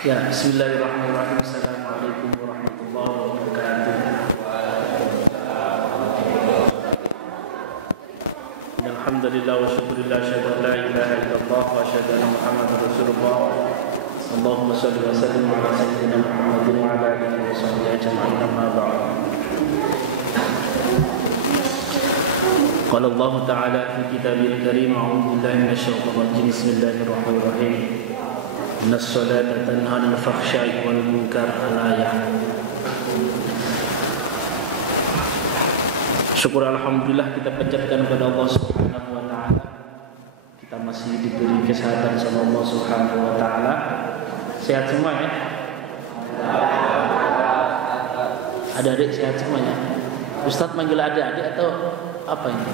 Ya, bismillahirrahmanirrahim. Assalamualaikum warahmatullahi wabarakatuh. Alhamdulillah wa syukurillah, asyhadu an la ilaha illallah wa asyhadu anna Muhammadar Rasulullah. Allahumma shalli wa sallim ala sayyidina Muhammadin wa ala alihi wa sahbihi ajma'in, amma ba'd. Qala Allah Ta'ala fi kitabil karim, a'udzu billahi minasy syaithanir rajim. Bismillahirrahmanirrahim. Innas salata tanha 'anil fahsya'i wal munkar. Al-ayah. Syukur alhamdulillah kita panjatkan kepada Allah Subhanahu wa taala. Kita masih diberi kesehatan sama Allah Subhanahu wa taala. Sehat semua ya? Adik-adik sehat semuanya? Ustaz manggil adik-adik atau apa ini?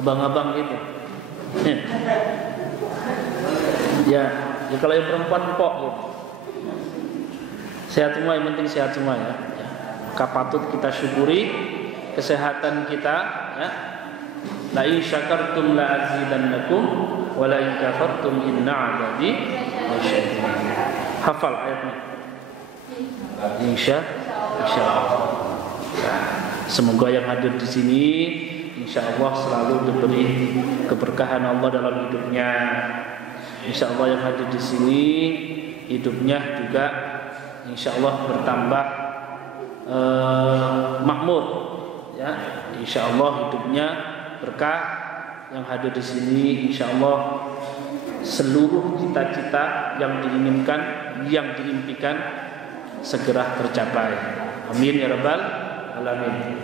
Abang-abang gitu. Ya kalau yang perempuan pok gitu. Sehat semua, yang penting sehat semua ya. Maka patut kita syukuri kesehatan kita ya. La in syakartum la azidannakum wa la in kafartum inna 'adzabi lasyadid. Hafal ayatnya. Insyaallah. Semoga yang hadir di sini insyaallah selalu diberi keberkahan Allah dalam hidupnya. Insyaallah yang hadir di sini hidupnya juga insyaallah bertambah makmur ya. Insyaallah hidupnya berkah. Yang hadir di sini insyaallah seluruh cita-cita yang diinginkan, yang diimpikan segera tercapai. Amin ya rabbal alamin.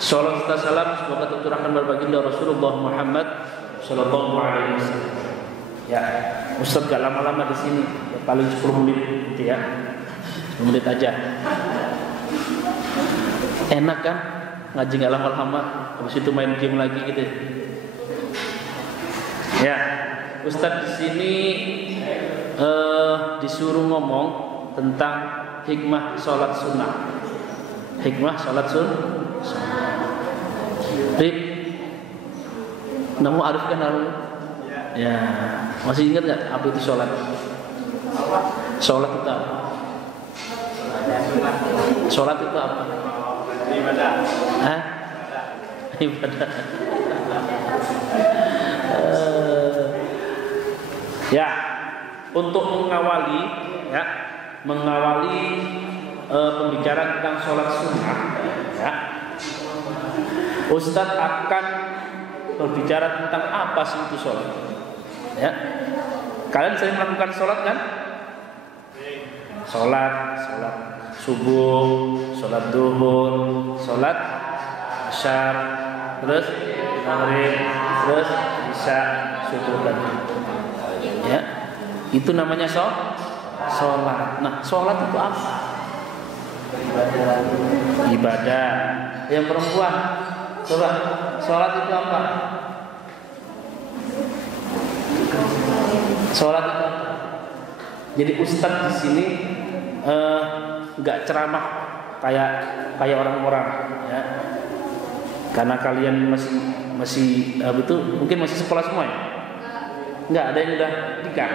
Salawat dan salam semoga tercurahkan kepada baginda Rasulullah Muhammad sallallahu alaihi wasallam. Ya, Ustaz gak lama-lama di sini, ya, paling 10 menit gitu ya. 10 menit aja. Enak kan? Ngaji gak lama-lama, habis itu main game lagi gitu. Ya, Ustaz di sini disuruh ngomong tentang hikmah sholat sunnah. Hikmah sholat sunnah. Rip, namu arif kan harus. Ya, masih ingat nggak apa itu sholat? Sholat itu apa? Sholat itu apa? Ibadah. Hah? Ibadah. Ya, untuk mengawali pembicaraan tentang sholat sunnah, ya, Ustadz akan berbicara tentang apa sih itu sholat. Ya, kalian sering melakukan sholat kan? Sholat subuh, sholat duhur, sholat asyar, terus maghrib, terus isya, subuh lagi. Ya, itu namanya sholat. Nah, sholat itu apa? Ibadah. Yang perempuan, coba sholat itu apa? Sholat itu apa? Jadi Ustadz di sini nggak ceramah kayak orang-orang, ya. Karena kalian masih betul, mungkin masih sekolah semua ya. Nggak ada yang udah nikah.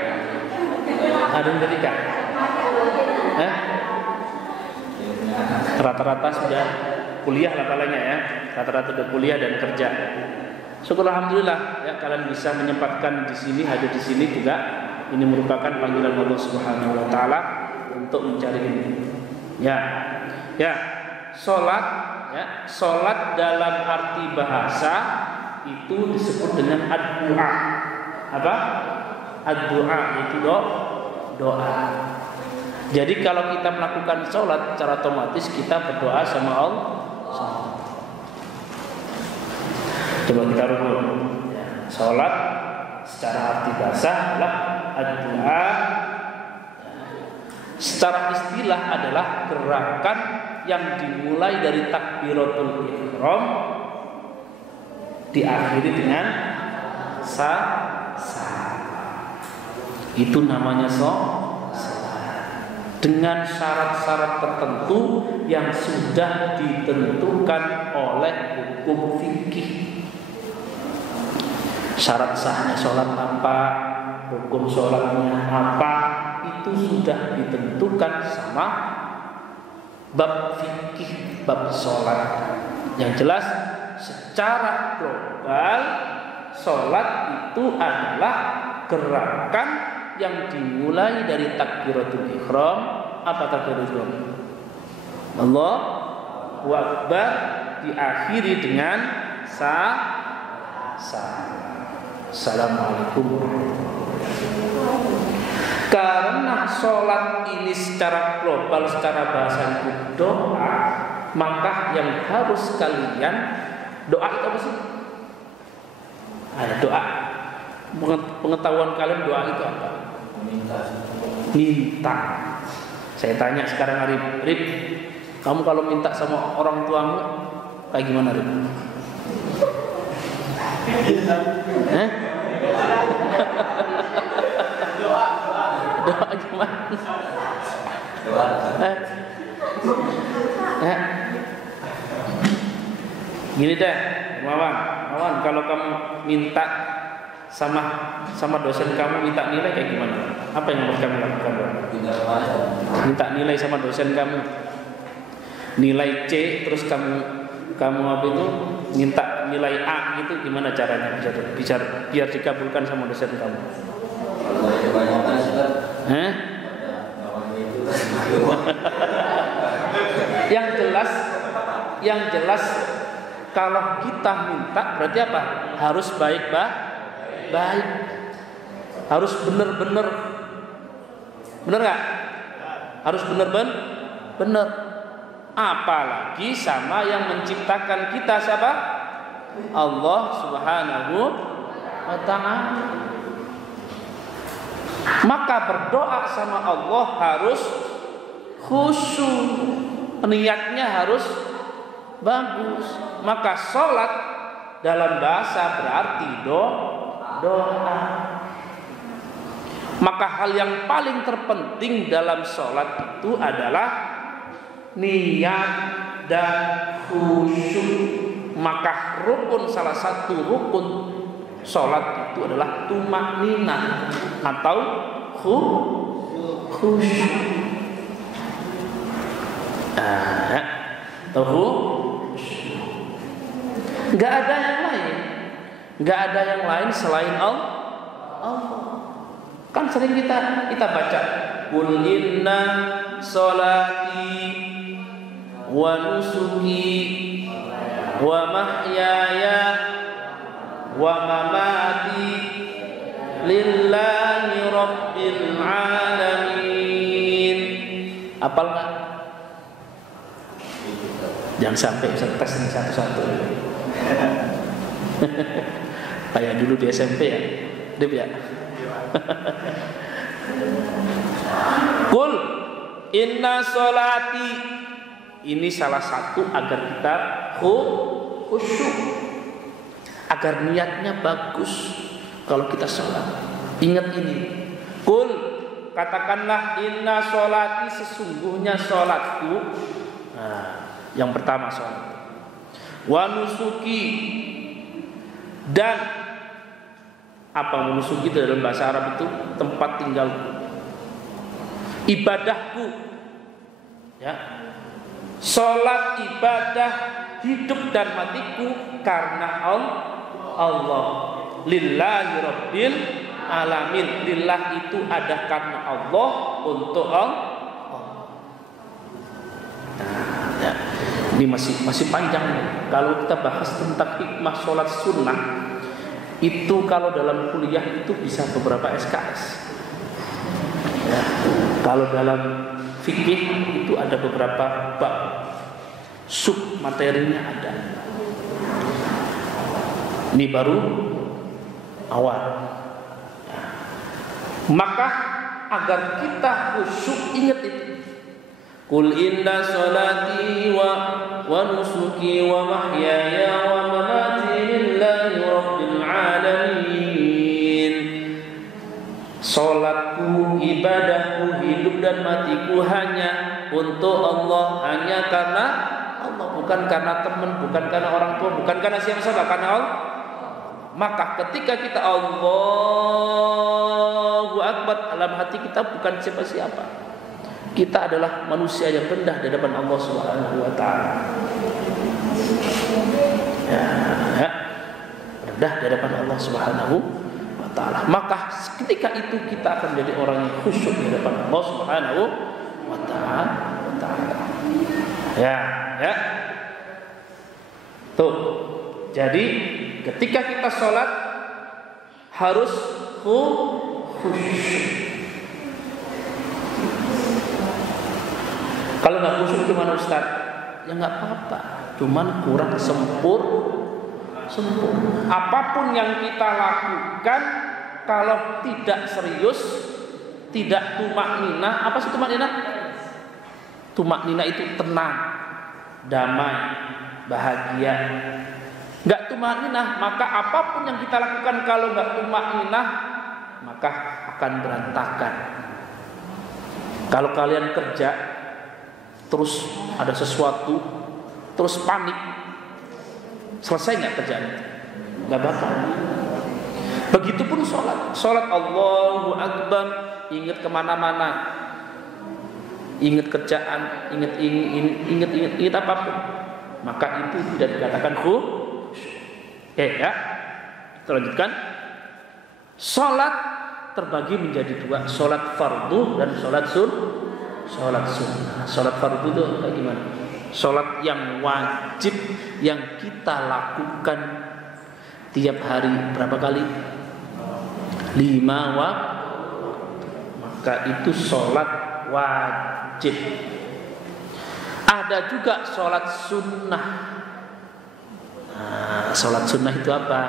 Ada yang udah nikah. Rata-rata sudah kuliah lah palanya ya. Rata-rata sudah kuliah dan kerja. Syukur alhamdulillah ya, kalian bisa menyempatkan di sini, hadir di sini juga. Ini merupakan panggilan Allah Subhanahu wa taala untuk mencari ilmu. Ya, salat ya, salat dalam arti bahasa itu disebut dengan ad-du'a. Apa? Ad-du'a itu doa. Jadi kalau kita melakukan sholat, secara otomatis kita berdoa sama Allah. Coba kita rubah. Sholat secara arti bahasa adalah ad-du'a. Secara istilah adalah gerakan yang dimulai dari takbiratul ihram diakhiri dengan sa. Itu namanya sholat dengan syarat-syarat tertentu yang sudah ditentukan oleh hukum fikih. Syarat sahnya sholat apa, rukun sholatnya apa, itu sudah ditentukan sama bab fikih, bab sholat. Yang jelas secara global sholat itu adalah gerakan yang dimulai dari takbiratul ihram. Apa takbiratul ihram? Allahu Akbar, diakhiri dengan Assalamualaikum. Karena sholat ini secara global, secara bahasa itu doa, maka yang harus kalian doa itu apa sih? Doa. Pengetahuan kalian doa itu apa? Minta. Saya tanya sekarang Arif, kamu kalau minta sama orang tuamu kayak gimana, Arif? Doa gimana? Gini deh, Mawan, kalau kamu minta sama dosen kamu minta nilai kayak gimana? Apa yang harus kamu lakukan? Minta nilai sama dosen kamu, nilai C, terus kamu apa itu minta nilai A gitu, gimana caranya biar dikabulkan sama dosen kamu? Yang jelas kalau kita minta berarti apa? Harus baik. Harus benar-benar. Benar nggak? Harus benar. Apalagi sama yang menciptakan kita, siapa? Allah Subhanahu wa ta'ala. Maka berdoa sama Allah harus khusyuk, niatnya harus bagus. Maka sholat dalam bahasa berarti doa. Maka hal yang paling terpenting dalam sholat itu adalah niat dan khusyuk. Maka salah satu rukun sholat itu adalah tumakninah atau khusyuk. Nggak ada yang lain selain Allah. Kan sering kita baca, Qul inna sholati wa nusuki wa mahyaya wa mamati lillahi rabbil alamin. Apal nggak? Jangan sampai bisa tes ini satu-satu. Kayak dulu di SMP ya, Dip ya. Qul inna sholati, ini salah satu agar kita khusyuk, agar niatnya bagus kalau kita sholat. Ingat ini, Qul, katakanlah inna sholati, sesungguhnya sholatku. Yang pertama sholat, wa nusuki, dan apa menusuki itu dalam bahasa Arab itu tempat tinggalku, ibadahku, ya, sholat ibadah hidup dan matiku karena Allah, lillahi rabbil alamin. Lillah itu ada karena Allah, untuk Allah. Ya. Ini masih panjang. Kalau kita bahas tentang hikmah sholat sunnah, itu kalau dalam kuliah itu bisa beberapa SKS. Ya. Kalau dalam fikih itu ada beberapa bab, sub materinya ada. Ini baru awal. Ya. Maka agar kita khusyuk, ingat itu. Qul inna sholati wa nusuki wa mahyaya wa mamati lillahi rabbil alamin. Salatku, ibadahku, hidup dan matiku hanya untuk Allah, hanya karena Allah, bukan karena teman, bukan karena orang tua, bukan karena siapa-siapa, karena Allah. Maka ketika kita Allahu Akbar, dalam hati kita bukan siapa-siapa. Kita adalah manusia yang rendah di hadapan Allah Subhanahu wa taala. Ya. Rendah di hadapan Allah Subhanahu wa taala. Maka ketika itu kita akan menjadi orang yang khusyuk di hadapan Allah Subhanahu wa taala. Ya. Tuh. Jadi ketika kita sholat harus khusyuk. Kalau nggak khusyuk gimana Ustaz? Ya nggak apa-apa, cuman kurang sempurna. Apapun yang kita lakukan kalau tidak serius, tidak tumakninah. Apa sih tumakninah? Tumakninah itu tenang, damai, bahagia. Nggak tumakninah, maka apapun yang kita lakukan kalau nggak tumakninah, maka akan berantakan. Kalau kalian kerja terus ada sesuatu, terus panik, selesai nggak kerjaan itu? Nggak bakal. Begitupun sholat Allahu Akbar, ingat kemana-mana, ingat kerjaan, ingat apapun, maka itu tidak dikatakan khusyuk. Oke ya, kita lanjutkan. Sholat terbagi menjadi dua, sholat fardu dan sholat sunnah. Sholat fardu itu kayak gimana? Sholat yang wajib yang kita lakukan tiap hari berapa kali? 5 waktu. Maka itu sholat wajib. Ada juga sholat sunnah. Nah, sholat sunnah itu apa?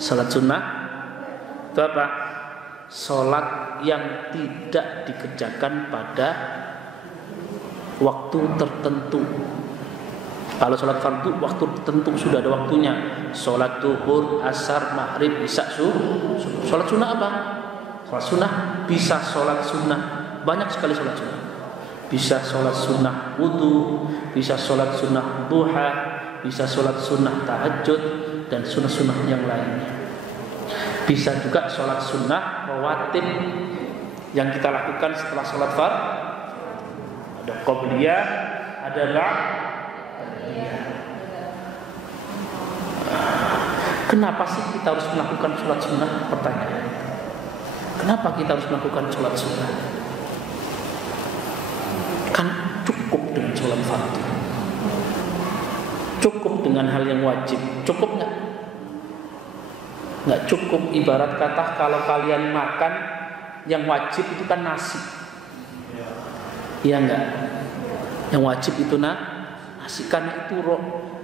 Sholat sunnah itu apa? Sholat yang tidak dikerjakan pada waktu tertentu. Kalau sholat fardu waktu tertentu sudah ada waktunya. Sholat duhur, asar, maghrib, isya, subuh. Sholat sunnah apa? Sholat sunnah bisa sholat sunnah, banyak sekali sholat sunnah. Bisa sholat sunnah wudu, bisa sholat sunnah duha, bisa sholat sunnah tahajud dan sunnah-sunnah yang lainnya. Bisa juga sholat sunnah rawatib yang kita lakukan setelah sholat fardu. Ada qobliyah, ada ba'diyah. Kenapa sih kita harus melakukan sholat sunnah? Pertanyaan. Kenapa kita harus melakukan sholat sunnah? Kan cukup dengan sholat fardu, cukup dengan hal yang wajib. Cukup nggak? Nggak cukup. Ibarat kata kalau kalian makan yang wajib itu kan nasi, iya nggak? Yang wajib itu nasi. Karena itu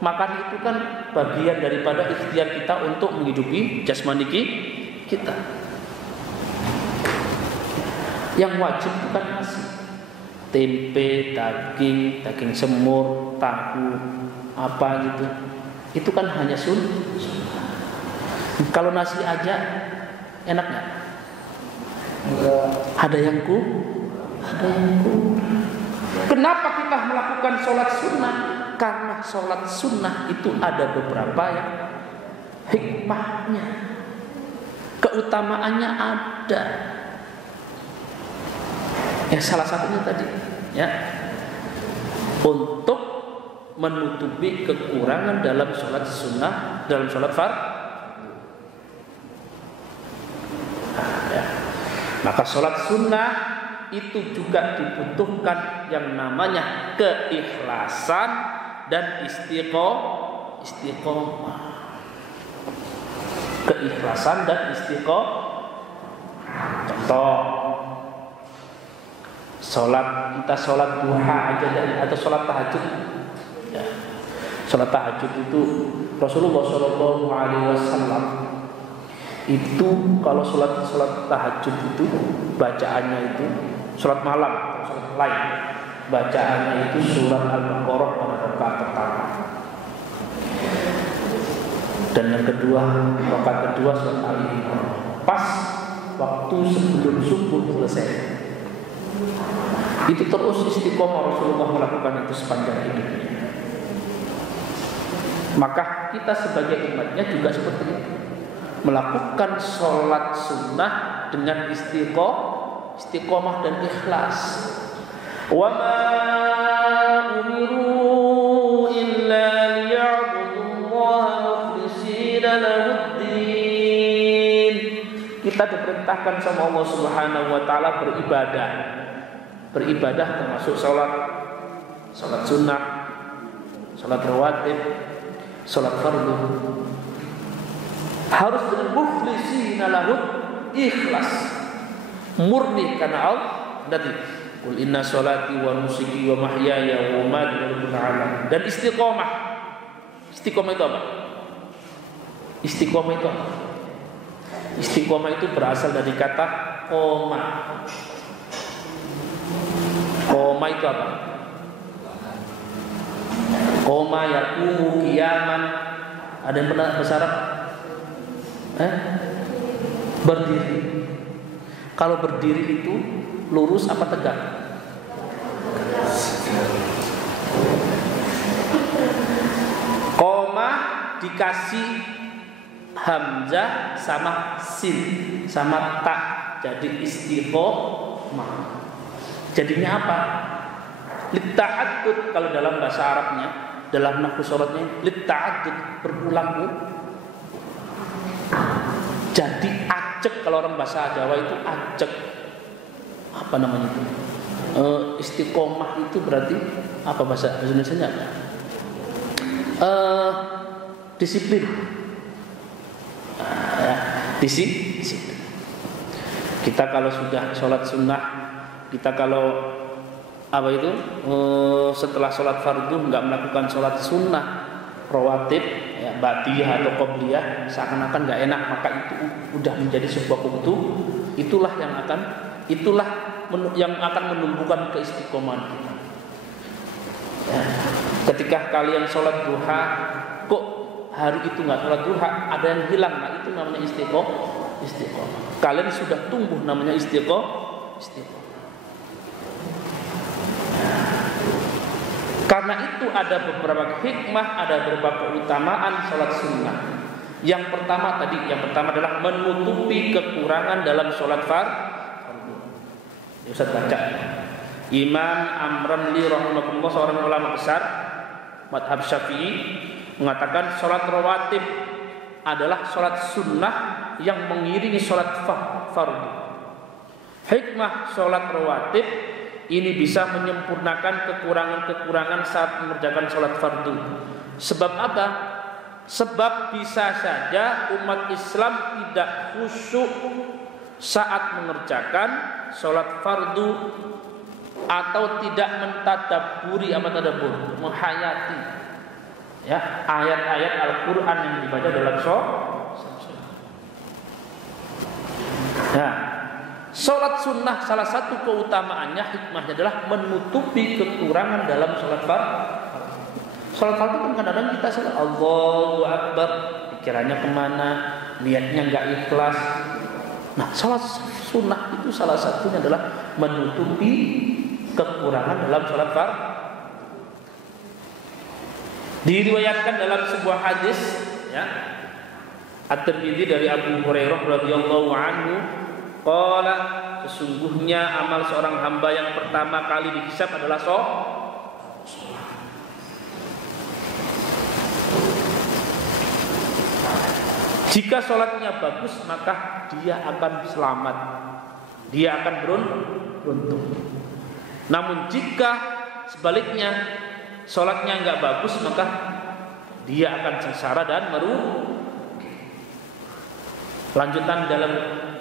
makan itu kan bagian daripada ikhtiar kita untuk menghidupi jasmani kita. Yang wajib itu kan nasi, tempe, daging semur, tahu, apa gitu. Itu kan hanya sunnah. Kalau nasi aja enak nggak? Ada yang Kenapa kita melakukan sholat sunnah? Karena sholat sunnah itu ada beberapa yang hikmahnya, keutamaannya ada. Ya salah satunya tadi, ya, untuk menutupi kekurangan dalam sholat sunnah, dalam sholat fardu. Maka sholat sunnah itu juga dibutuhkan yang namanya keikhlasan dan istiqomah. Keikhlasan dan istiqomah. Contoh, kita sholat duha aja atau sholat tahajud. Ya. Sholat tahajud itu Rasulullah SAW itu kalau sholat tahajud itu bacaannya itu sholat malam, sholat lain bacaannya itu surat Al-Baqarah pada rakaat pertama, dan yang kedua rakaat kedua surat Al-Imran. Pas waktu sebelum subuh selesai. Itu terus istiqomah Rasulullah melakukan itu sepanjang hidupnya. Maka kita sebagai umatnya juga seperti itu, melakukan sholat sunnah dengan istiqomah dan ikhlas. Wa ma umiru illa liya'budullaha mukhlishina lahuddin. Kita diperintahkan sama Allah Subhanahu wa taala beribadah. Beribadah termasuk sholat sunnah, sholat rawatib, sholat fardu. Harus dengan mukhlishina lahu, ikhlas, murni karena Allah. Nanti qul inna sholati wa nusuki wa mahyaya wa mamati lillahi alamin. Dan istiqomah. Istiqomah itu apa? Istiqomah itu berasal dari kata qoma. Qoma itu apa? Qoma yaqumu qiyaman. Ada yang pernah bahasa Arab? Berdiri. Kalau berdiri itu lurus apa tegak? Koma dikasih hamzah sama sin sama ta, jadi istiqomah. Jadinya apa? Litta'addud kalau dalam bahasa Arabnya, dalam nahwu sholatnya litta'addud, berulang. Jadi acek, kalau orang bahasa Jawa itu acek. Apa namanya itu? Istiqomah itu berarti apa bahasa Indonesianya apa? Disiplin. Disiplin. Kita kalau sudah sholat sunnah, kita kalau apa itu setelah sholat fardu nggak melakukan sholat sunnah rawatib, ya, ba'diyah atau qobliyah, seakan-akan nggak enak, maka itu udah menjadi sebuah kutu. Itulah yang akan menumbuhkan keistiqomahan kita. Ya. Ketika kalian sholat duha, kok hari itu nggak sholat duha, ada yang hilang, nah itu namanya istiqomah. Kalian sudah tumbuh namanya istiqomah. Karena itu ada beberapa hikmah, ada beberapa keutamaan sholat sunnah. Yang pertama adalah menutupi kekurangan dalam sholat fardu. Ustaz baca. Imam Amranli rahimahullah, seorang ulama besar mazhab Syafi'i, mengatakan sholat rawatib adalah sholat sunnah yang mengiringi sholat fardu. Hikmah sholat rawatib ini bisa menyempurnakan kekurangan-kekurangan saat mengerjakan sholat fardu. Sebab apa? Sebab bisa saja umat Islam tidak khusyuk saat mengerjakan sholat fardu, atau tidak mentadabburi menghayati ya ayat-ayat Al-Quran yang dibaca dalam sholat. Nah, sholat sunnah salah satu keutamaannya, hikmahnya adalah menutupi kekurangan dalam sholat fardu. Sholat fardu kan kadang-kadang kita sholat Allahu Akbar, pikirannya kemana, niatnya nggak ikhlas. Nah, sholat sunnah itu salah satunya adalah menutupi kekurangan dalam sholat fardu. Diriwayatkan dalam sebuah hadis, ya, At-Tirmidzi dari Abu Hurairah radhiyallahu anhu, qala, sesungguhnya amal seorang hamba yang pertama kali dihisab adalah sholat. Jika sholatnya bagus, maka dia akan selamat, dia akan beruntung. Namun jika sebaliknya sholatnya enggak bagus, maka dia akan sengsara dan merugi. Lanjutan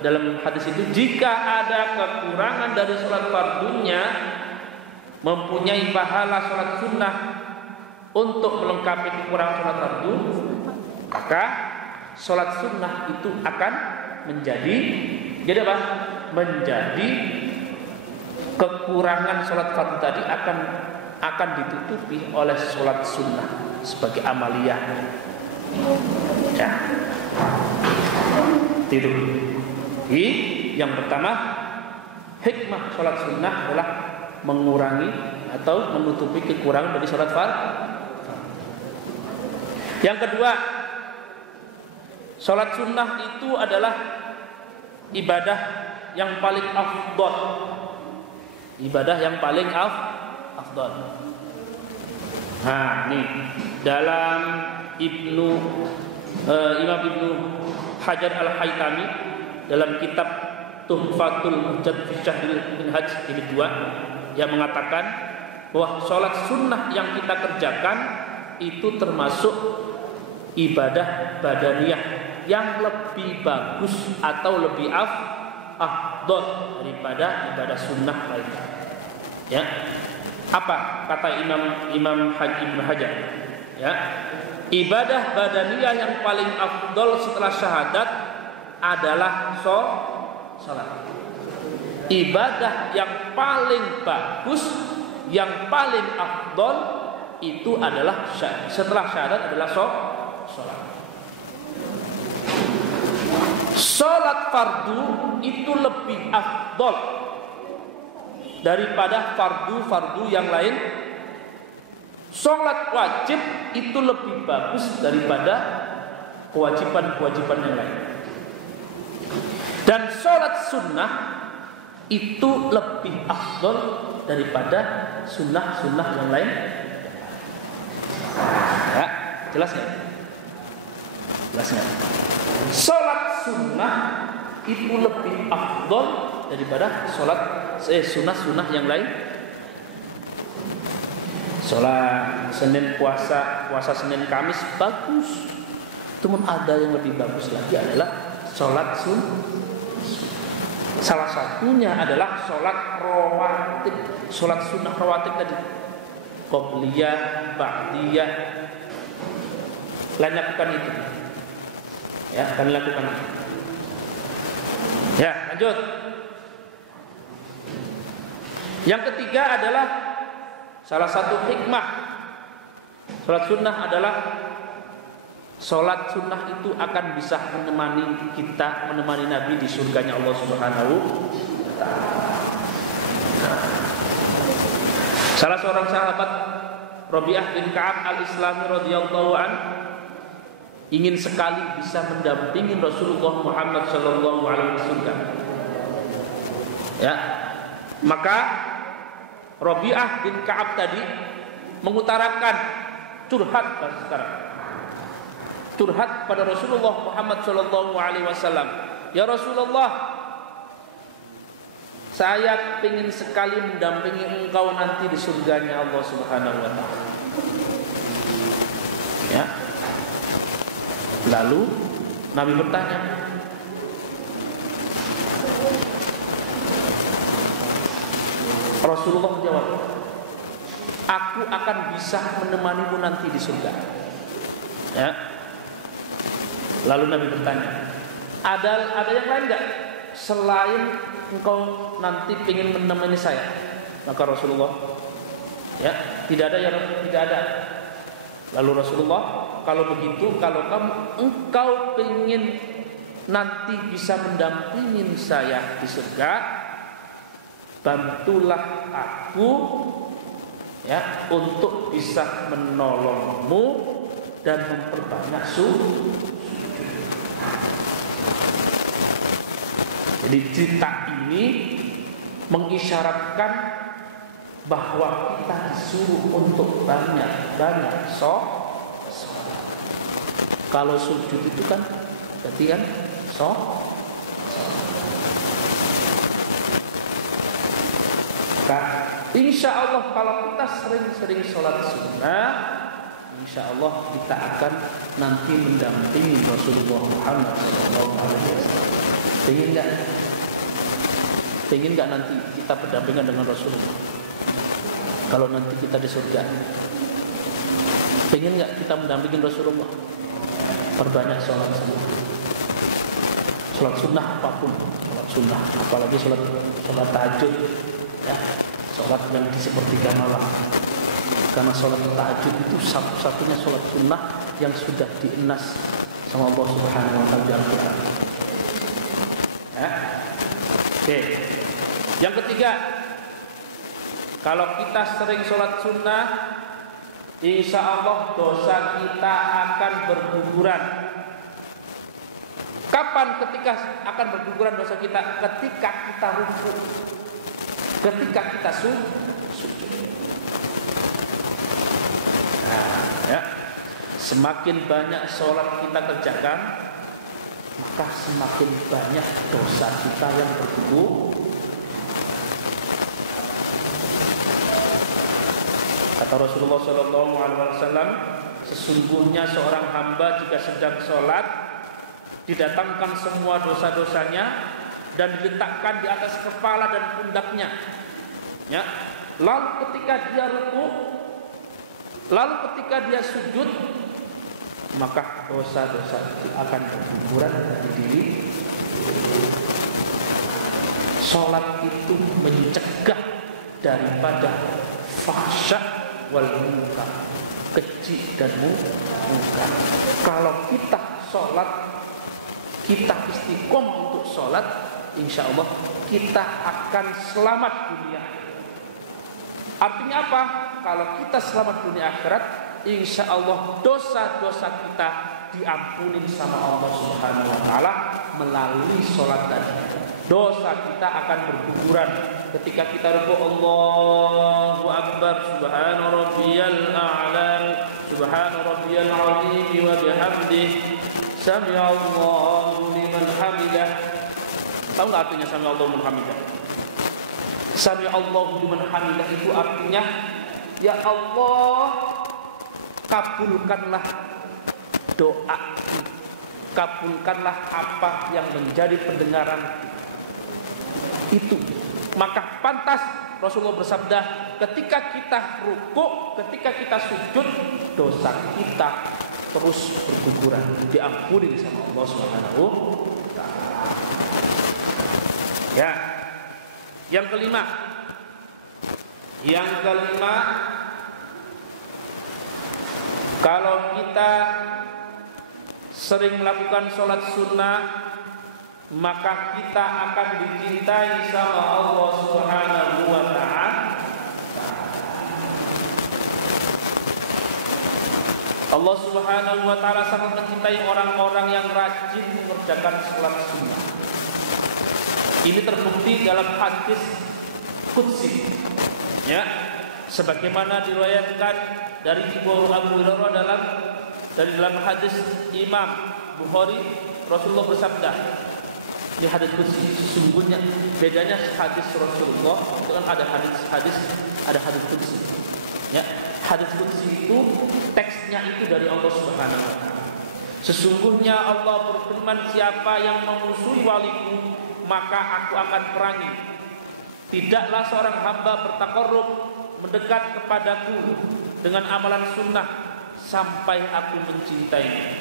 dalam hadis itu, jika ada kekurangan dari sholat fardunya, mempunyai pahala sholat sunnah untuk melengkapi kekurangan sholat fardu, maka sholat sunnah itu akan menjadi apa? Menjadi kekurangan sholat fardu tadi akan ditutupi oleh sholat sunnah sebagai amaliyah. Ya. Itu. Jadi yang pertama, hikmah sholat sunnah adalah mengurangi atau menutupi kekurangan dari sholat fardu. Yang kedua, sholat sunnah itu adalah ibadah yang paling afdol. Ibadah yang paling afdol. Nah, nih dalam Imam Ibnu Hajar Al-Haytami dalam kitab Tuhfatul Mujad fi Syahril Minhaj jilid 2 yang mengatakan bahwa sholat sunnah yang kita kerjakan itu termasuk ibadah badaniyah yang lebih bagus atau lebih afdol daripada ibadah sunnah lainnya. Ya. Apa kata Imam Ibnu Hajar? Ya. Ibadah badaniyah yang paling afdol setelah syahadat adalah salat. Ibadah yang paling bagus, yang paling afdol itu adalah setelah syahadat adalah salat. Salat fardu itu lebih afdol daripada fardu yang lain. Salat wajib itu lebih bagus daripada kewajiban yang lain. Dan salat sunnah itu lebih afdol daripada sunnah yang lain. Ya, jelas nggak? Jelas nggak? Salat sunnah itu lebih afdol daripada sunnah yang lain. Salat Senin puasa Senin Kamis bagus. Cuman ada yang lebih bagus lagi adalah salat sunnah. Salah satunya adalah salat rawatib, salat sunnah rawatib tadi. Qobliyah, ba'diyah. Kalian lakukan itu. Ya, kalian lakukan itu. Ya, lanjut. Yang ketiga adalah salah satu hikmah salat sunnah adalah salat sunnah itu akan bisa menemani Nabi di surganya Allah Subhanahu wa taala. Salah seorang sahabat Rabi'ah bin Ka'ab al-Islami radhiyallahu an ingin sekali bisa mendampingi Rasulullah Muhammad sallallahu alaihi wasallam. Ya. Maka Rabi'ah bin Ka'ab tadi mengutarakan curhat pada Rasulullah Muhammad sallallahu alaihi wasallam. Ya Rasulullah, saya ingin sekali mendampingi engkau nanti di surganya Allah Subhanahu wa taala. Ya. Lalu Nabi bertanya, Rasulullah menjawab, aku akan bisa menemanimu nanti di surga. Ya. Lalu Nabi bertanya, ada yang lain enggak selain engkau nanti ingin menemani saya? Maka Rasulullah, ya, tidak ada. Lalu Rasulullah, kalau begitu, kalau engkau ingin nanti bisa mendampingi saya di surga, bantulah aku ya untuk bisa menolongmu dan memperbanyak sujud. Jadi cerita ini mengisyaratkan bahwa kita disuruh untuk banyak sholat. Kalau sujud itu kan berarti kan sholat. Insya Allah kalau kita sering sholat sunnah, insya Allah kita akan nanti mendampingi Rasulullah Muhammad SAW. Pengen nggak nanti kita berdampingan dengan Rasulullah? Kalau nanti kita di surga, pengen nggak kita mendampingi Rasulullah? Perbanyak sholat sunnah. Sholat sunnah apapun, sholat sunnah, apalagi sholat tahajud, ya, sholat yang di sepertiga malam. Karena sholat tahajud itu satu-satunya sholat sunnah yang sudah dienas sama Allah Subhanahu wa taala di Al-Qur'an. Ya. Oke. Yang ketiga, kalau kita sering sholat sunnah, insya Allah dosa kita akan berguguran. Kapan ketika akan berguguran dosa kita? Ketika kita rukuk, ketika kita sujud. Nah, ya. Semakin banyak sholat kita kerjakan, maka semakin banyak dosa kita yang bergugur. Kata Rasulullah SAW, sesungguhnya seorang hamba jika sedang sholat, didatangkan semua dosa-dosanya dan diletakkan di atas kepala dan pundaknya. Ya. Lalu ketika dia rukuk, lalu ketika dia sujud, maka dosa-dosa itu akan berguguran dari diri. Sholat itu mencegah daripada fahsya wal munkar, keji dan munkar. Kalau kita sholat, kita istiqomah untuk sholat, insya Allah kita akan selamat dunia. Artinya apa? Kalau kita selamat dunia akhirat, insya Allah dosa-dosa kita diampuni sama Allah Subhanahu Wa Taala melalui sholat tadi. Dosa kita akan berguguran ketika kita rukuk. Allahu Akbar, Subhana Rabbiyal A'la, Subhana Rabbiyal Azim wa bihamdihi, Sami'allahu liman hamidah. Tahu nggak artinya Sami'allahu liman hamidah? Sami'allahu liman hamidah itu artinya, ya Allah, kabulkanlah doa, kabulkanlah apa yang menjadi pendengaran itu. Maka pantas Rasulullah bersabda, ketika kita rukuk, ketika kita sujud, dosa kita terus berguguran, diampuni sama Allah Subhanahu wa taala. Ya. Yang kelima, kalau kita sering melakukan sholat sunnah, maka kita akan dicintai sama Allah Subhanahu wa taala. Allah Subhanahu wa taala sangat mencintai orang-orang yang rajin mengerjakan sholat sunnah. Ini terbukti dalam hadis qudsi, ya, sebagaimana diriwayatkan dari Abu Hurairah dalam hadis Imam Bukhari. Rasulullah bersabda di hadis qudsi, sesungguhnya bedanya hadis Rasulullah dengan ada hadis qudsi, ya. Hadis qudsi itu teksnya itu dari Allah Subhanahu wa taala. Sesungguhnya Allah berfirman, siapa yang memusuhi waliku, maka aku akan perangi. Tidaklah seorang hamba bertaqarrub, mendekat kepadaku dengan amalan sunnah sampai aku mencintainya.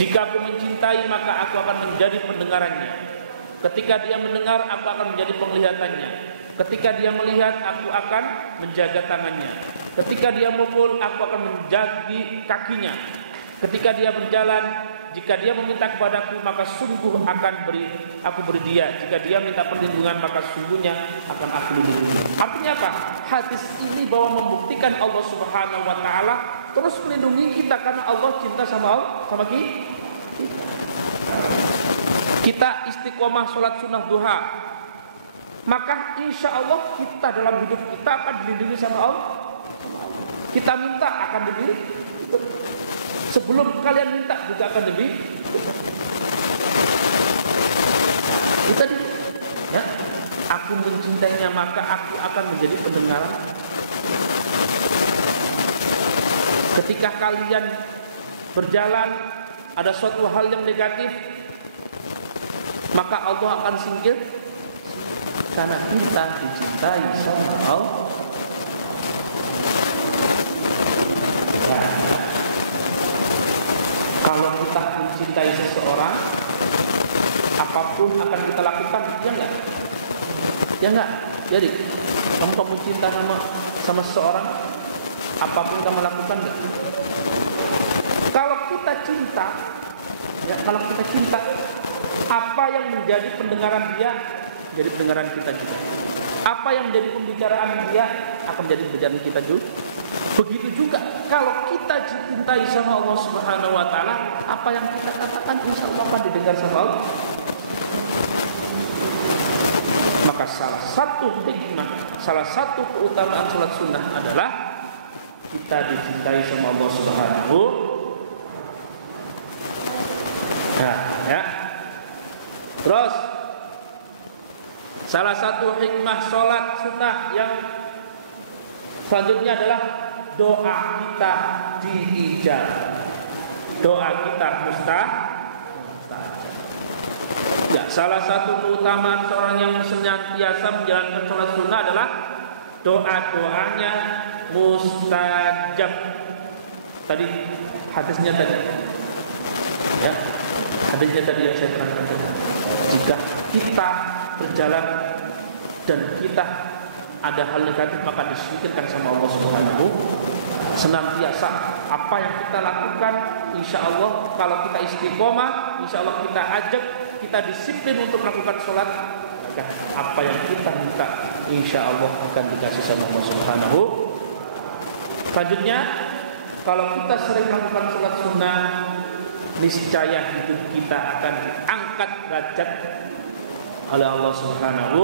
Jika aku mencintai, maka aku akan menjadi pendengarannya. Ketika dia mendengar, aku akan menjadi penglihatannya. Ketika dia melihat, aku akan menjaga tangannya. Ketika dia memukul, aku akan menjaga kakinya. Ketika dia berjalan, jika dia meminta kepadaku, maka sungguh aku beri dia. Jika dia minta perlindungan, maka sungguhnya akan aku lindungi. Artinya apa? Hadis ini bahwa membuktikan Allah Subhanahu wa taala terus melindungi kita karena Allah cinta sama kita. Kita istiqomah sholat sunnah duha, maka insya Allah kita dalam hidup kita akan dilindungi sama Allah. Kita minta akan diberi. Sebelum kalian minta juga akan lebih. Itu tadi, ya. Aku mencintainya, maka aku akan menjadi pendengaran. Ketika kalian berjalan ada suatu hal yang negatif, maka Allah akan singkir karena kita dicintai sama Allah. Kalau kita mencintai seseorang, apapun akan kita lakukan, ya enggak? Ya enggak? Jadi, kamu cinta sama seseorang, apapun kamu lakukan enggak? Kalau kita cinta, ya, apa yang menjadi pendengaran dia, jadi pendengaran kita juga. Apa yang menjadi pembicaraan dia, akan menjadi pembicaraan kita juga. Begitu juga kalau kita dicintai sama Allah Subhanahu wa taala, apa yang kita katakan insyaallah akan didengar sama Allah. Maka salah satu hikmah, salah satu keutamaan salat sunnah adalah kita dicintai sama Allah Subhanahu. Nah, ya. Terus salah satu hikmah salat sunnah yang selanjutnya adalah doa kita diijabah. Doa kita mustajab. Ya, salah satu keutamaan seorang yang senantiasa menjalankan salat sunnah adalah doa-doanya mustajab. Tadi hadisnya tadi. Ya. Hadisnya tadi yang saya terangkan tadi. Jika kita berjalan dan kita ada hal negatif, maka disingkirkan sama Allah Subhanahu. Senantiasa apa yang kita lakukan, insya Allah kalau kita istiqomah, insya Allah kita ajak, kita disiplin untuk melakukan sholat, maka apa yang kita minta insya Allah akan dikasih sama Allah Subhanahu. Selanjutnya, kalau kita sering melakukan sholat sunnah, niscaya hidup kita akan diangkat derajat oleh Allah Subhanahu.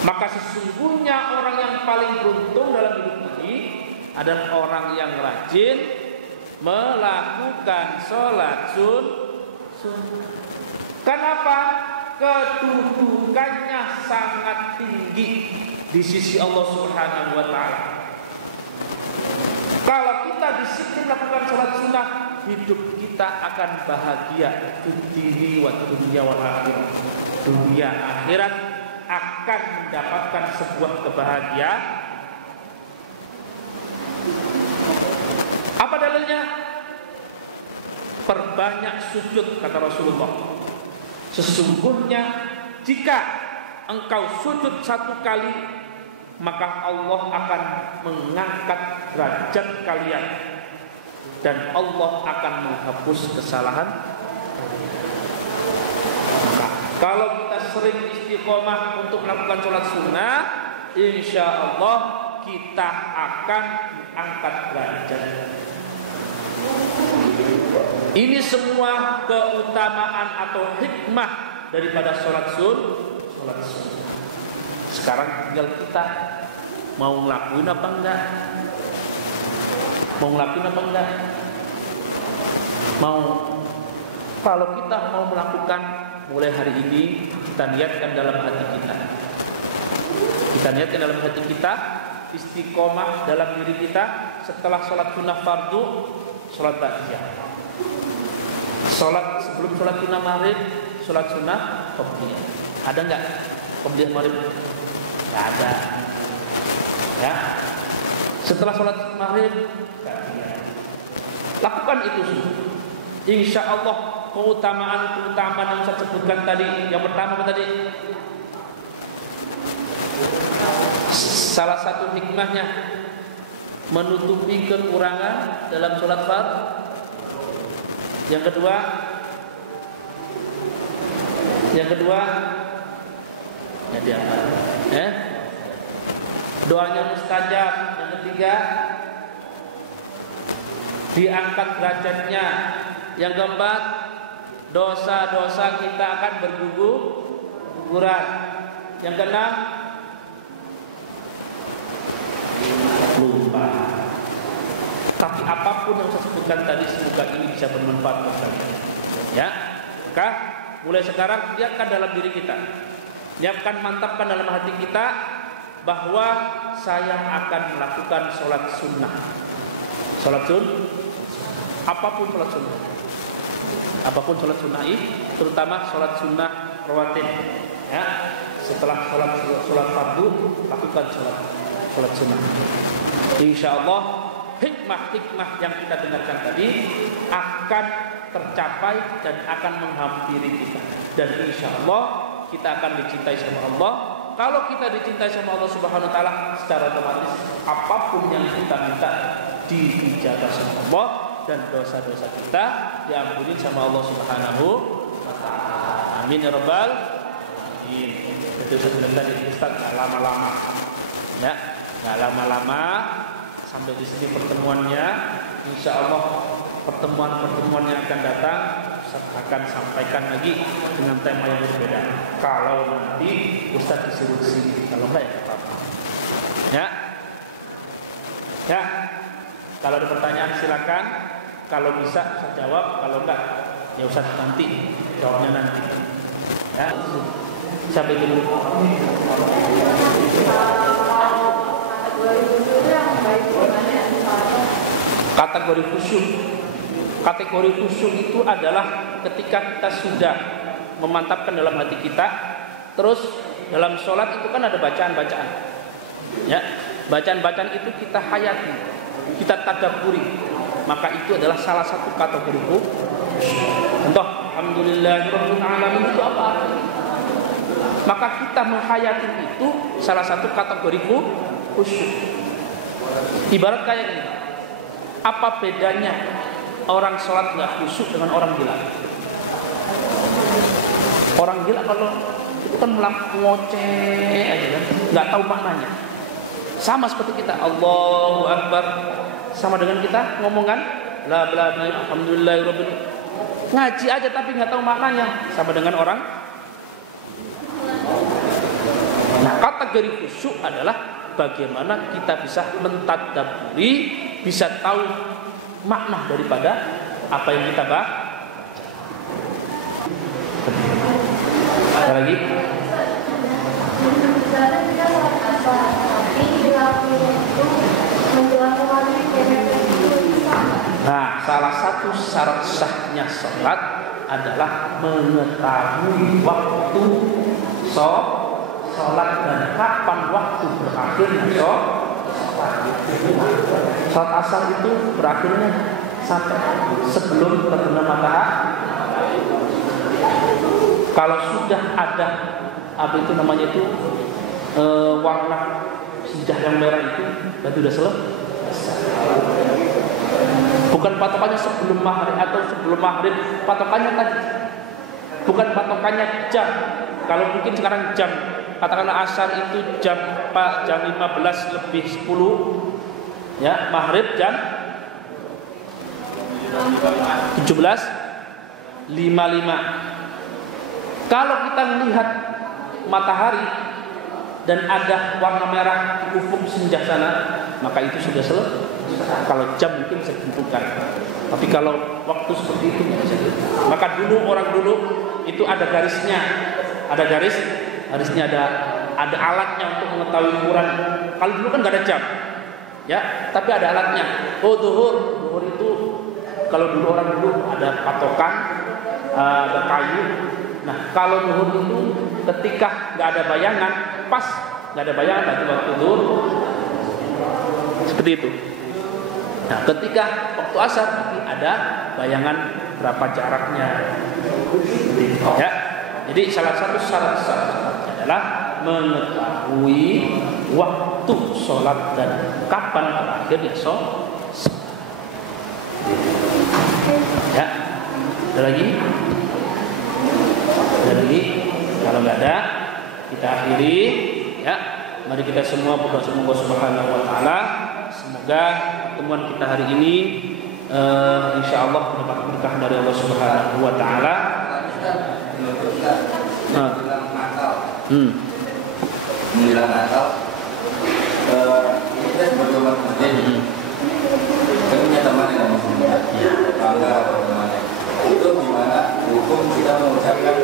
Maka sesungguhnya orang yang paling beruntung dalam hidup ini adalah orang yang rajin melakukan sholat sunnah. Kenapa? Kedudukannya sangat tinggi di sisi Allah Subhanahu wa taala. Kalau kita disiplin melakukan sholat sunnah, hidup kita akan bahagia di dunia wal akhirah. Dunia akhirat akan mendapatkan sebuah kebahagiaan. Apa dalilnya? Perbanyak sujud, kata Rasulullah. Sesungguhnya jika engkau sujud satu kali, maka Allah akan mengangkat derajat kalian dan Allah akan menghapus kesalahan. Kalau kita sering istiqomah untuk melakukan sholat sunnah, insya Allah kita akan diangkat derajat. Ini semua keutamaan atau hikmah daripada sholat sunnah. Sekarang tinggal kita mau ngelakuin apa enggak? Kalau kita mau melakukan, mulai hari ini kita niatkan dalam hati kita. Kita niatkan dalam hati kita, istiqomah dalam diri kita setelah sholat sunnah fardu, sholat ba'diyah. Sholat sebelum sholat sunnah maghrib, sholat sunnah qabliyah. Ada enggak qabliyah maghrib? Enggak ada. Ya. Setelah sholat maghrib, lakukan itu semua. Insya Allah keutamaan yang saya sebutkan tadi. Yang pertama apa tadi? Salah satu hikmahnya menutupi kekurangan dalam sholat fardu. Yang kedua jadi apa? Doanya mustajab. Yang ketiga, diangkat derajatnya. Yang keempat, dosa-dosa kita akan berguguran. Yang keenam, lupa. Tapi apapun yang saya sebutkan tadi, semoga ini bisa bermanfaat untuk kalian. Ya, maka mulai sekarang niatkan dalam diri kita, niatkan, mantapkan dalam hati kita bahwa saya akan melakukan sholat sunnah. Sholat sunnah, apapun sholat sunnah. Apapun sholat sunnah ini, terutama sholat sunnah rawatib. Ya, setelah sholat fardu, lakukan sholat sunnah. Insya Allah hikmah-hikmah yang kita dengarkan tadi akan tercapai dan akan menghampiri kita. Dan insya Allah kita akan dicintai sama Allah. Kalau kita dicintai sama Allah Subhanahu Wa Taala, secara otomatis apapun yang kita minta dijaga sama Allah. Dan dosa-dosa kita diampuni sama Allah Subhanahu wa taala. Amin ya rabbal alamin. Itu sebenarnya dari Ustaz lama-lama. Ya. Nggak lama-lama sampai di sini pertemuannya. Insya Allah pertemuan-pertemuan yang akan datang Ustaz akan sampaikan lagi dengan tema yang berbeda. Kalau nanti Ustaz disuruh sini, kalau enggak ya apa-apa. Ya. Kalau ada pertanyaan silakan. Kalau bisa Ustaz jawab, kalau enggak ya Ustaz nanti jawabnya nanti. Ya. Sampai dulu. Kategori khusyuk. Kategori khusyuk itu adalah ketika kita sudah memantapkan dalam hati kita, terus dalam sholat itu kan ada bacaan-bacaan. Ya, bacaan-bacaan itu kita hayati, kita tadabburi. Maka itu adalah salah satu kategori khusyuk. Contoh, alhamdulillahirabbil alamin itu apa? Maka kita menghayati itu salah satu kategori khusyuk. Ibarat kayak gini. Apa bedanya orang sholat nggak khusyuk dengan orang gila? Orang gila kalau itu kan ngoceh aja kan, nggak tahu maknanya. Sama seperti kita, Allahu Akbar, sama dengan kita ngomongan la bla bla alhamdulillahirabbil ngaji aja tapi nggak tahu maknanya, sama dengan orang. Nah, kategori khusyuk adalah bagaimana kita bisa mentadabburi, bisa tahu makna daripada apa yang kita baca. Ada lagi? Nah, salah satu syarat sahnya sholat adalah mengetahui waktu sholat dan kapan waktu berakhirnya sholat. Sholat asar itu berakhirnya sampai sebelum terbenam matahari. Kalau sudah ada apa itu namanya itu warna sinjah yang merah itu berarti sudah selesai. Bukan patokannya sebelum maghrib atau sebelum maghrib, patokannya tadi. Bukan patokannya jam. Kalau mungkin sekarang jam, katakanlah asar itu jam 15 lebih 10, ya, maghrib jam 17.55. Kalau kita melihat matahari dan ada warna merah di ufuk senja sana, maka itu sudah selesai. Kalau jam mungkin bisa ditentukan, tapi kalau waktu seperti itu nggak bisa. Maka orang dulu itu ada garisnya, garisnya ada alatnya untuk mengetahui ukuran. Kalau dulu kan nggak ada jam, ya, tapi ada alatnya. Oh, duhur itu kalau dulu orang dulu ada patokan, ada kayu. Nah, kalau duhur itu ketika nggak ada bayangan, pas nggak ada bayangan berarti waktu duhur. Seperti itu. Nah, ketika waktu asar nanti ada bayangan berapa jaraknya. Ya. Jadi salah satu syarat adalah mengetahui waktu sholat dan kapan terakhirnya sholat. Ya. Ada lagi? Kalau nggak ada, kita akhiri. Ya. Mari kita semua berdoa semoga Subhanahu wa taala, semoga pertemuan kita hari ini insyaallah mendapat berkah dari Allah Subhanahu wa taala. Menjelang Natal, kita sebagai umat Muslim, kita punya teman yang muslim, bangga teman. Itu gimana hukum kita mengucapkan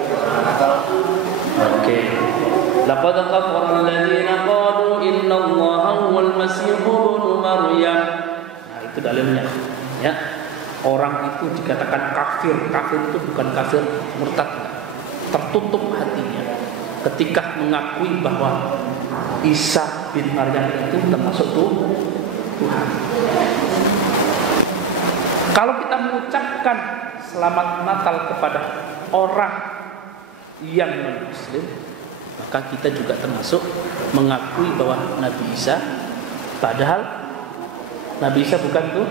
Natal? Oke. Laqad kafara alladziina qalu innallaha huwal masiih ibnu Maryam. Nah, itu dalilnya. Ya. Orang itu dikatakan kafir. Kafir itu bukan kafir murtad. Tertutup hatinya ketika mengakui bahwa Isa bin Maryam itu termasuk Tuhan. Kalau kita mengucapkan selamat Natal kepada orang yang non-Muslim, maka kita juga termasuk mengakui bahwa Nabi Isa, padahal Nabi Isa bukan Tuhan.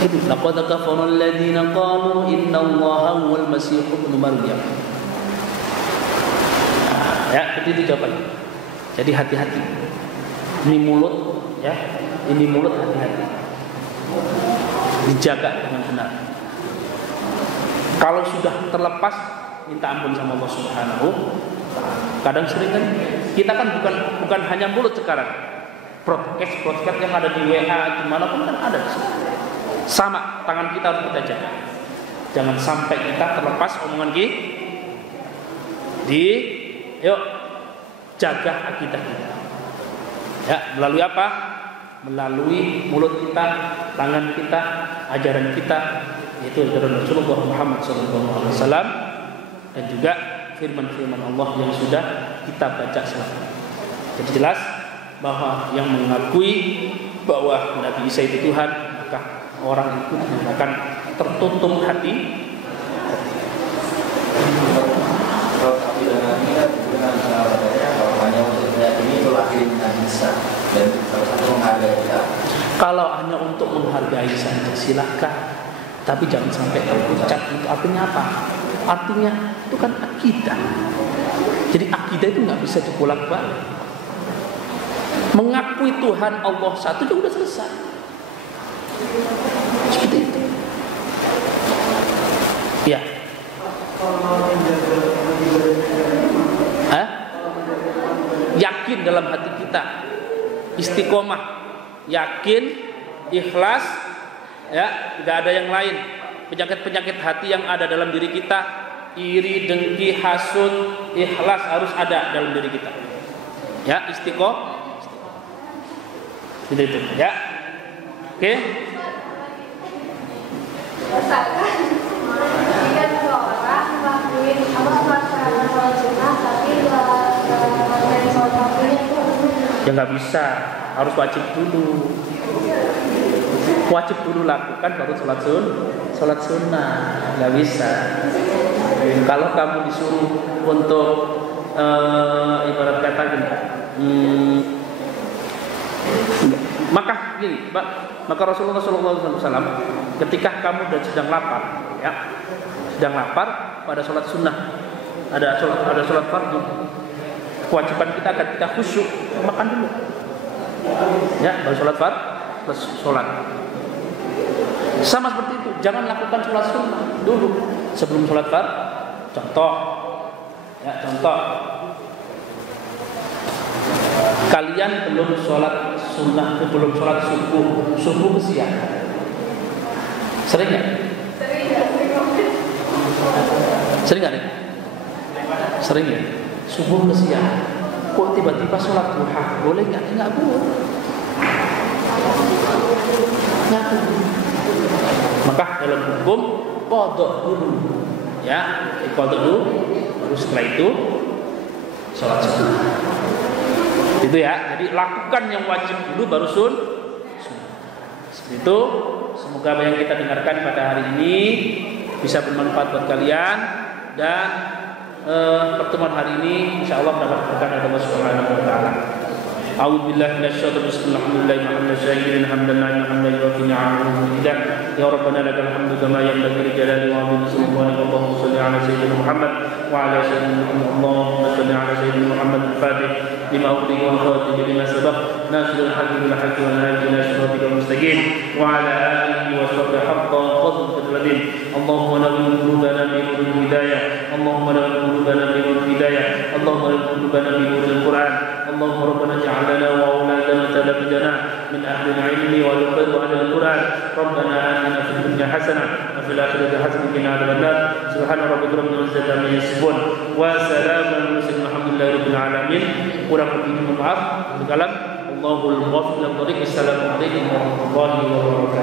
Itu laqad kafara alladziina qalu innallaha huwal masiih ibnu Maryam. Ya, itu jawabannya. Jadi hati-hati. Ini mulut, ya, ini mulut hati-hati. Dijaga dengan benar. Kalau sudah terlepas, minta ampun sama Allah Subhanahu. Kadang sering kan kita kan bukan hanya mulut sekarang. Broadcast yang ada di WA dimanapun kan ada. Sama, tangan kita harus kita jaga. Jangan sampai kita terlepas omongan yuk jaga akidah kita. Ya, melalui apa? Melalui mulut kita, tangan kita, ajaran kita, yaitu ajaran Rasulullah Muhammad SAW, dan juga firman-firman Allah yang sudah kita baca selama. Jadi jelas bahwa yang mengakui bahwa Nabi Isa itu Tuhan, maka orang itu akan tertutup hati. Tapi dengan ini kan kalau hanya untuk ini itu lahir Nabi Isa dan salah satu menghargai kita. Kalau hanya untuk menghargai saja silakan, tapi jangan sampai terucap. Itu artinya apa? Artinya itu kan akidah. Jadi akidah itu nggak bisa dibolak-balik. Mengakui Tuhan Allah satu juga sudah selesai. Seperti itu. Ya. Yakin dalam hati kita, istiqomah, yakin, ikhlas, ya, tidak ada yang lain. Penyakit-penyakit hati yang ada dalam diri kita, iri, dengki, hasud, ikhlas harus ada dalam diri kita. Ya, istiqomah. Itu, ya. Oke. Ya nggak bisa, harus wajib dulu. Wajib dulu lakukan baru sholat sunnah. Nggak bisa. Kalau kamu disuruh untuk ibarat kata gini, maka Rasulullah SAW ketika kamu sedang lapar, ya, pada sholat sunnah, ada sholat fardu, kewajiban kita akan kita khusyuk, makan dulu, ya, baru sholat fardu, terus sholat. Sama seperti itu, jangan lakukan sholat sunnah dulu sebelum sholat fardu. Contoh, kalian belum sholat sunnah, belum sholat subuh siang. Sering nggak? Sering nggak? Sering ya. Subuh ke siang. Kok tiba-tiba sholat duha? Boleh nggak? Nggak boleh. Nggak boleh. Maka dalam hukum qadha dulu, ya, qadha dulu. Terus setelah itu sholat sunnah. Itu ya, jadi lakukan yang wajib dulu baru seperti itu. Semoga apa yang kita dengarkan pada hari ini bisa bermanfaat buat kalian, dan pertemuan hari ini insyaallah dapat berkah dari Allah Subhanahu wa taala. A'udzu billahi minasyaitonir rajim. Alhamdulillahi hamdan syakirin hamdan na'iman hamdan yuwafi ni'amahu ya rabbana lakal hamdu kama yanbaghi li jalali wa 'azimi sultanika. Allahumma shalli 'ala sayyidina Muhammad wa 'ala sayyidina Muhammad. Allahumma shalli 'ala sayyidina Muhammad al-Fatih lima ughliqa wal khatimi lima sabaq nasirul haqqi bil haqqi wal hadi ila siratikal mustaqim wa 'ala alihi wa sahbihi haqqa qadrihi. Allahumma nawwir qulubana bi nuril hidayah. Allahumma nawwir qulubana bi nuril hidayah. Allahumma nawwir qulubana bi nuril Qur'an. اللهم ربنا اجعل لنا واولادنا وتلاميذنا من اهل العلم والفقه واهل القران. ربنا اتنا في الدنيا حسنه وفي الاخره حسنه وقنا عذاب النار. سبحان ربك رب العزه عما يصفون وسلام على المرسلين والحمد لله رب العالمين. Kurang lebihnya maaf. Allahul muwaffiq. Assalamualaikum warahmatullahi wabarakatuh.